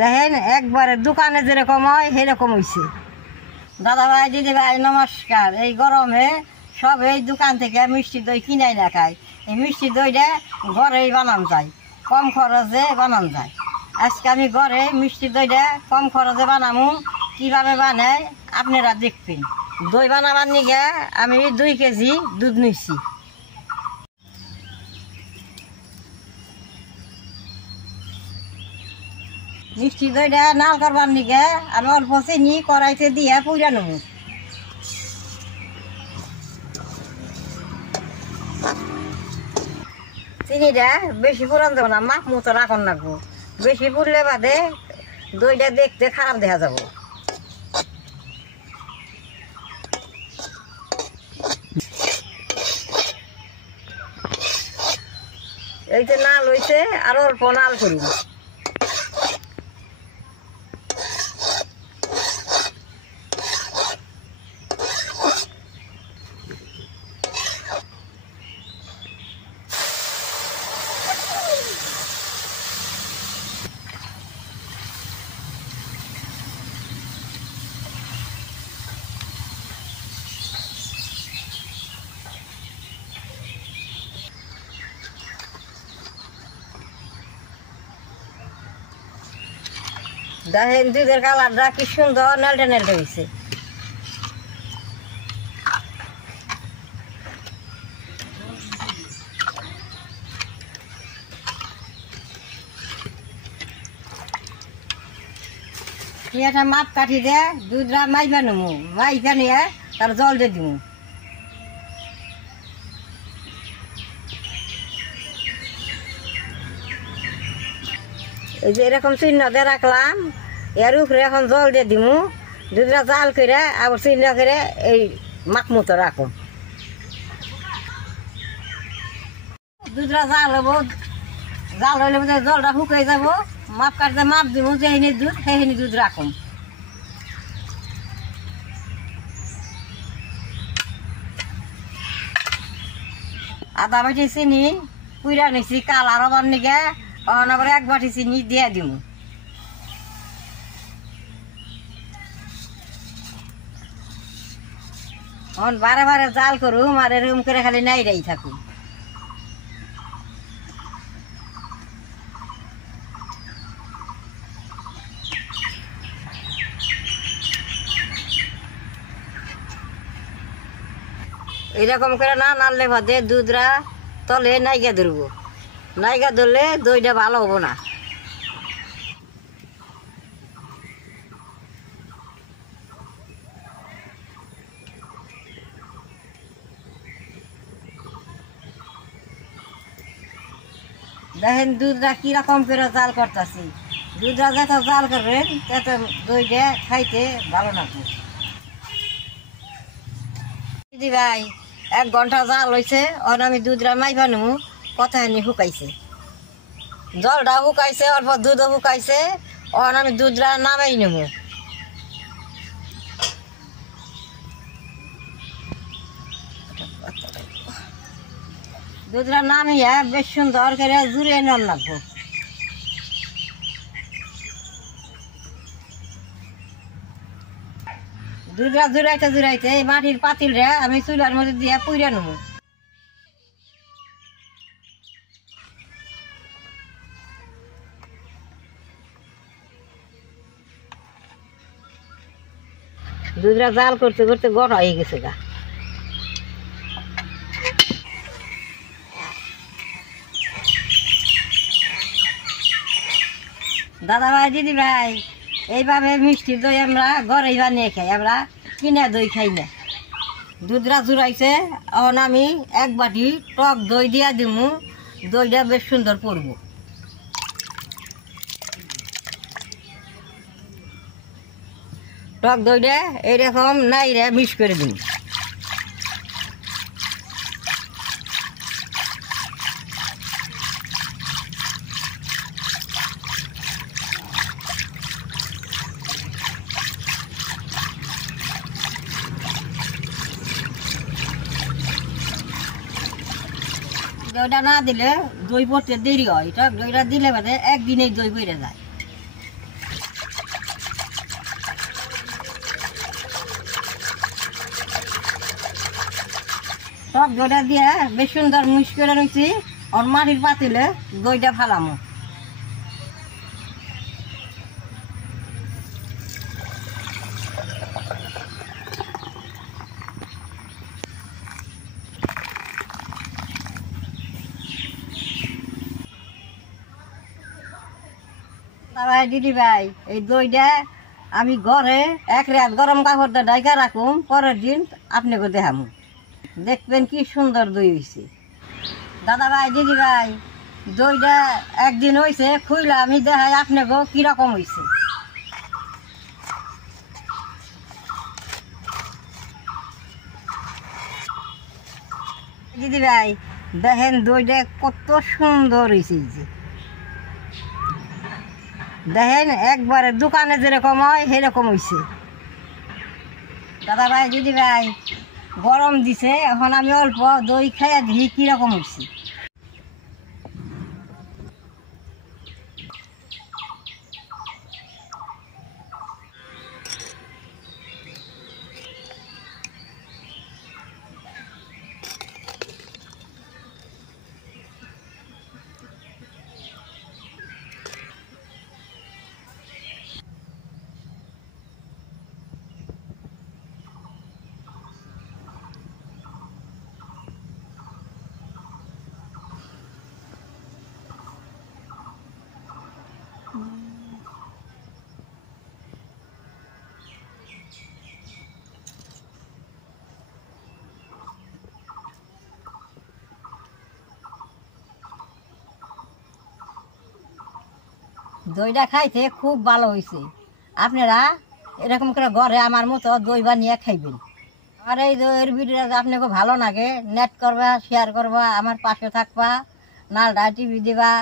দেখেন একবারে দোকানে যেরকম হয় সেরকম হয়েছে। দাদা ভাই দিদি ভাই নমস্কার। এই গরমে সব এই দোকান থেকে মিষ্টি দই কিনাই না খায়। এই মিষ্টি দইটা ঘরেই বানানো যায়, কম খরচে বানানো যায়। আজকে আমি ঘরে মিষ্টি দইটা কম খরচে বানাবো। কীভাবে বানায় আপনারা দেখবেন। দই বানাবার নিগে আমি 2 কেজি দুধ নিচ্ছি। মিষ্টি দইটা নাল করবার নিগে আমি অল্প চিনি কড়াইতে দিয়ে পুড়ে নেব। চিনিটা বেশি পুরান দেবো না, মাপ মতো রাখন রাখবো। বেশি পুড়লে বাদে দইটা দেখতে খারাপ দেখা যাব। এই যে নাল হয়েছে আর অল্প নাল করব। দেখেন দুধের কালারটা কি সুন্দর নেলটে নেলটে হয়েছে। একটা মাপ কাটি দে দুধটা মাইবা নেবো, মাইকা নিয়ে তার জল দিয়ে দিব। এই যে এরকম চিহ্ন দিয়ে রাখলাম, এর উপরে এখন জল দিয়ে দিব। দুধটা জাল করে আবার চিহ্ন করে এই মাপ মতো রাখো। দুধটা জাল হবো, জাল হইলে জলটা শুকাই যাব। মাপ কাটতে মাপ দিব, যেহিনি দুধ সেইখিনি দুধ রাখুন। আধা বাটি চিনি পুইরা নিছি কালার হবার নিগে, আবার 1 বাটি চিনি দিয়ে দিব। বারে বারে জাল করুম আর এরকম করে খালি নাইরাই থাকুম। এরকম করে না নাড়লে ভাতে দুধরা তলে নাইগা ধরবো। নাইগা ধরলে দইটা ভালো হবো না। দেখেন দুধটা কিরকম করে জাল করতেছি। দুধটা যত জাল করবেন তত দইটা খাইতে ভালো লাগবে। দিদি ভাই 1 ঘন্টা জাল হয়েছে, আর আমি দুধটা মাইবা নেবো। কতখানি শুকাইছে, জলটা শুকাইছে, অল্প দুধও শুকাইছে। আর আমি দুধটা নামাই নেব। দুধটা নামিয়ে বেশ সুন্দর করে জুড়ে নেওয়ার লাগবো। দুধটা জুড়াইতে জুড়াইতে এই মাটির পাতিলটা আমি চুলার মধ্যে দিয়ে পুড়ে নেব। দুধটা জাল করতে করতে গড়া হয়ে গেছে গা। দাদা ভাই দিদি ভাই, এইভাবে মিষ্টি দই আমরা ঘরেই বানিয়ে খাই, আমরা কিনে দই খাই না। দুধটা জুড়াইছে, এখন আমি 1 বাটি টক দই দিয়া দিব। দইটা বেশ সুন্দর পড়ব। টক দইটা এইরকম নাইরে মিক্স করে দিব। দইটা না দিলে দই পড়তে দেরি হয়। টক দইটা দিলে মানে একদিনেই দই পড়ে যায়। টক দইটা দিয়ে বেশ সুন্দর মিক্স করে নিচ্ছি। আর মাটির পাতিলে দইটা ফালামো। ভাই দিদি ভাই, এই দইটা আমি ঘরে এক রাত গরম কাপড়টা ডাইকা রাখুম, পরের দিন আপনাকে দেখামু, দেখবেন কি সুন্দর দই হয়েছে। দাদা ভাই দিদি ভাই, দইটা একদিন হয়েছে খুইলা আমি দেখাই আপনাকে কিরকম হয়েছে। দিদি ভাই দেখেন দইটা কত সুন্দর হয়েছে। দেখেন একবারে দোকানে যেরকম হয় সেরকম হয়েছে। দাদা ভাই দিদি ভাই, গরম দিছে, এখন আমি অল্প দই খাইয়া দেখি কিরকম হয়েছে। দইটা খাইতে খুব ভালো হয়েছে। আপনারা এরকম করে ঘরে আমার মতো দই বানিয়ে খাইবেন। আর এই দইয়ের ভিডিওটা আপনাকে ভালো লাগে, নেট করবা, শেয়ার করবা, আমার পাশে থাকবা, নালটা টিভি দিবা।